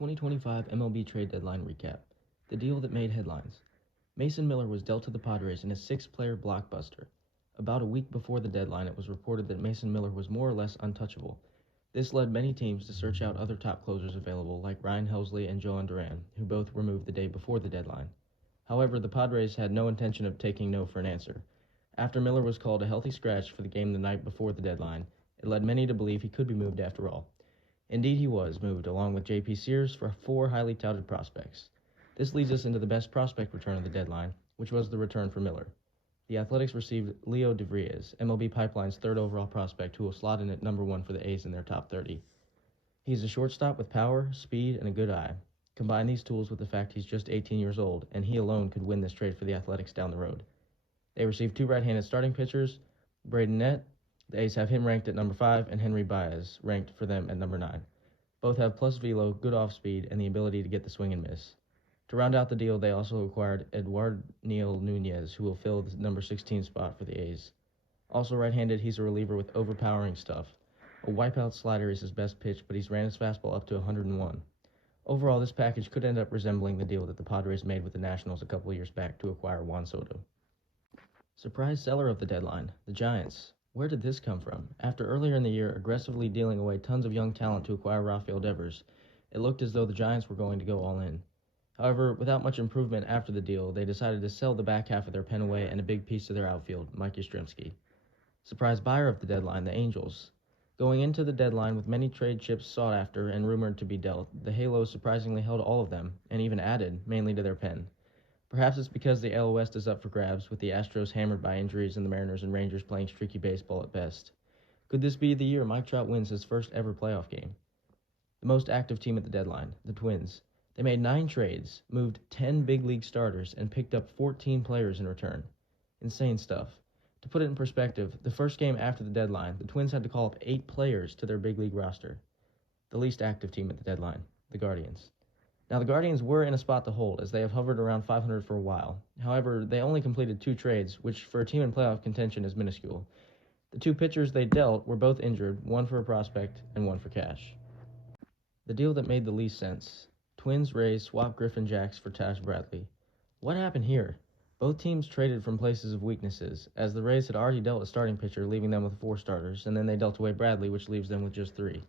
2025 MLB trade deadline recap. The deal that made headlines. Mason Miller was dealt to the Padres in a six-player blockbuster. About a week before the deadline, it was reported that Mason Miller was more or less untouchable. This led many teams to search out other top closers available like Ryan Helsley and Joan Duran, who both were moved the day before the deadline. However, the Padres had no intention of taking no for an answer. After Miller was called a healthy scratch for the game the night before the deadline, it led many to believe he could be moved after all. Indeed, he was moved along with J.P. Sears for four highly touted prospects. This leads us into the best prospect return of the deadline, which was the return for Miller. The Athletics received Leo DeVries, MLB Pipeline's third overall prospect, who will slot in at number 1 for the A's in their top 30. He's a shortstop with power, speed, and a good eye. Combine these tools with the fact he's just 18 years old, and he alone could win this trade for the Athletics down the road. They received two right-handed starting pitchers, Braden Nett. The A's have him ranked at number 5, and Henry Baez ranked for them at number 9. Both have plus velo, good off-speed, and the ability to get the swing and miss. To round out the deal, they also acquired Edward Neil Nunez, who will fill the number 16 spot for the A's. Also right-handed, he's a reliever with overpowering stuff. A wipeout slider is his best pitch, but he's ran his fastball up to 101. Overall, this package could end up resembling the deal that the Padres made with the Nationals a couple years back to acquire Juan Soto. Surprise seller of the deadline, the Giants. Where did this come from? After earlier in the year aggressively dealing away tons of young talent to acquire Rafael Devers, it looked as though the Giants were going to go all in. However, without much improvement after the deal, they decided to sell the back half of their pen away and a big piece of their outfield, Mike Yastrzemski. Surprise buyer of the deadline, the Angels. Going into the deadline with many trade chips sought after and rumored to be dealt, the Halos surprisingly held all of them, and even added, mainly to their pen. Perhaps it's because the AL West is up for grabs, with the Astros hammered by injuries and the Mariners and Rangers playing streaky baseball at best. Could this be the year Mike Trout wins his first ever playoff game? The most active team at the deadline, the Twins. They made 9 trades, moved 10 big league starters, and picked up 14 players in return. Insane stuff. To put it in perspective, the first game after the deadline, the Twins had to call up 8 players to their big league roster. The least active team at the deadline, the Guardians. Now, the Guardians were in a spot to hold, as they have hovered around 500 for a while. However, they only completed 2 trades, which for a team in playoff contention is minuscule. The 2 pitchers they dealt were both injured, one for a prospect and one for cash. The deal that made the least sense. Twins-Rays swap Griffin Jax for Taj Bradley. What happened here? Both teams traded from places of weaknesses, as the Rays had already dealt a starting pitcher, leaving them with 4 starters, and then they dealt away Bradley, which leaves them with just 3.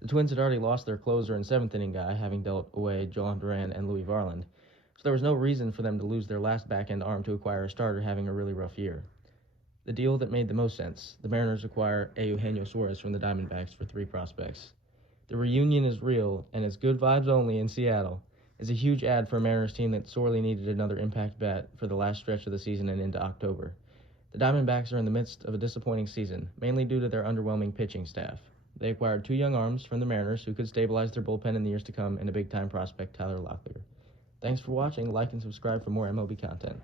The Twins had already lost their closer and 7th-inning guy, having dealt away Joan Duran and Louis Varland, so there was no reason for them to lose their last back-end arm to acquire a starter having a really rough year. The deal that made the most sense, the Mariners acquire Eugenio Suarez from the Diamondbacks for 3 prospects. The reunion is real, and it's good vibes only in Seattle. It's a huge add for a Mariners team that sorely needed another impact bat for the last stretch of the season and into October. The Diamondbacks are in the midst of a disappointing season, mainly due to their underwhelming pitching staff. They acquired 2 young arms from the Mariners who could stabilize their bullpen in the years to come and a big-time prospect, Tyler Locklear. Thanks for watching. Like and subscribe for more MLB content.